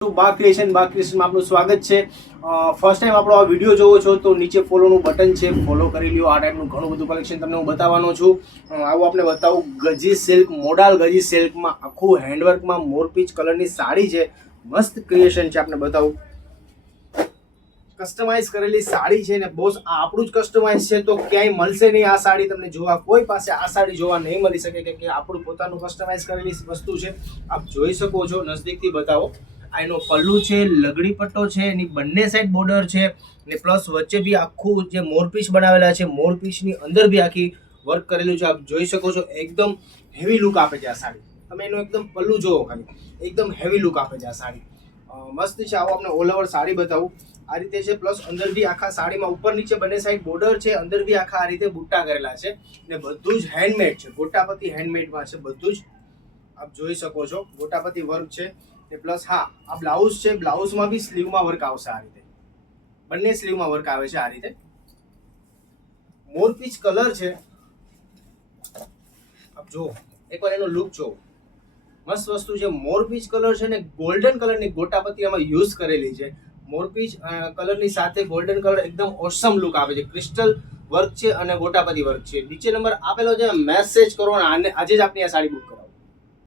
બા ક્રિએશનમાં આપનું સ્વાગત છે। ફર્સ્ટ ટાઈમ આપણો આ વિડીયો જોવો છો તો નીચે ફોલોનું બટન છે, ફોલો કરી લ્યો। આ ટાઈપનું ઘણું બધું કલેક્શન તમને હું બતાવવાનો છું। આવું આપણે બતાવું ગજી સિલ્ક, મોડાલ ગજી સિલ્કમાં આખું હેન્ડવર્કમાં મોરપીચ કલરની સાડી છે, મસ્ત ક્રિએશન છે। આપણે બતાવું કસ્ટમાઇઝ કરેલી સાડી છે ને બોસ, આ આપણું જ કસ્ટમાઇઝ છે તો ક્યાંય મળશે નહીં। આ સાડી તમને જોવા કોઈ પાસે આ સાડી જોવા નહીં મળી શકે કે આપણું પોતાનું કસ્ટમાઇઝ કરેલી વસ્તુ છે। આપ જોઈ શકો છો, નજદીકથી બતાવો। આ એનો પલ્લુ છે, લગડી પટ્ટો છે, એની બંને સાઈડ બોર્ડર છે ને પ્લસ વચ્ચે બી આખું જે મોરપીચ બનાવેલા છે, મોરપીચની અંદર બી આખી વર્ક કરેલું છે। આપ જોઈ શકો છો, એકદમ હેવી લુક આપે છે આ સાડી। તમે એનો એકદમ પલ્લુ જોવો, ખાલી એકદમ હેવી લુક આપે છે આ સાડી, મસ્ત છે। આવો આપણે ઓલ ઓવર સાડી બતાવું, આ રીતે છે। પ્લસ અંદર બી આખા સાડીમાં ઉપર નીચે બંને સાઈડ બોર્ડર છે, અંદર બી આખા આ રીતે બુટ્ટા કરેલા છે ને બધું જ હેન્ડમેડ છે, ગોટાપતિ હેન્ડમેડમાં છે બધું જ। આપ જોઈ શકો છો ગોટાપતિ વર્ક છે ને પ્લસ હા આ બ્લાઉઝ છે, બ્લાઉઝમાં બી સ્લીવમાં વર્ક આવશે આ રીતે, બંને સ્લીવમાં વર્ક આવે છે આ રીતે। મોરપીચ કલર છે, આપ જો એકવાર એનો લુક જો, મસ્ત વસ્તુ છે। મોરપીચ કલર છે ને ગોલ્ડન કલરની ગોટાપતિ આમાં યુઝ કરેલી છે। મોરપીચ કલરની સાથે ગોલ્ડન કલર એકદમ ઓસમ લુક આપે છે। ક્રિસ્ટલ વર્ક છે અને ગોટાપતિ વર્ક છે। નીચે નંબર આપેલો છે, મેસેજ કરો અને આજે જ આપની આ સાડી બુક કરો।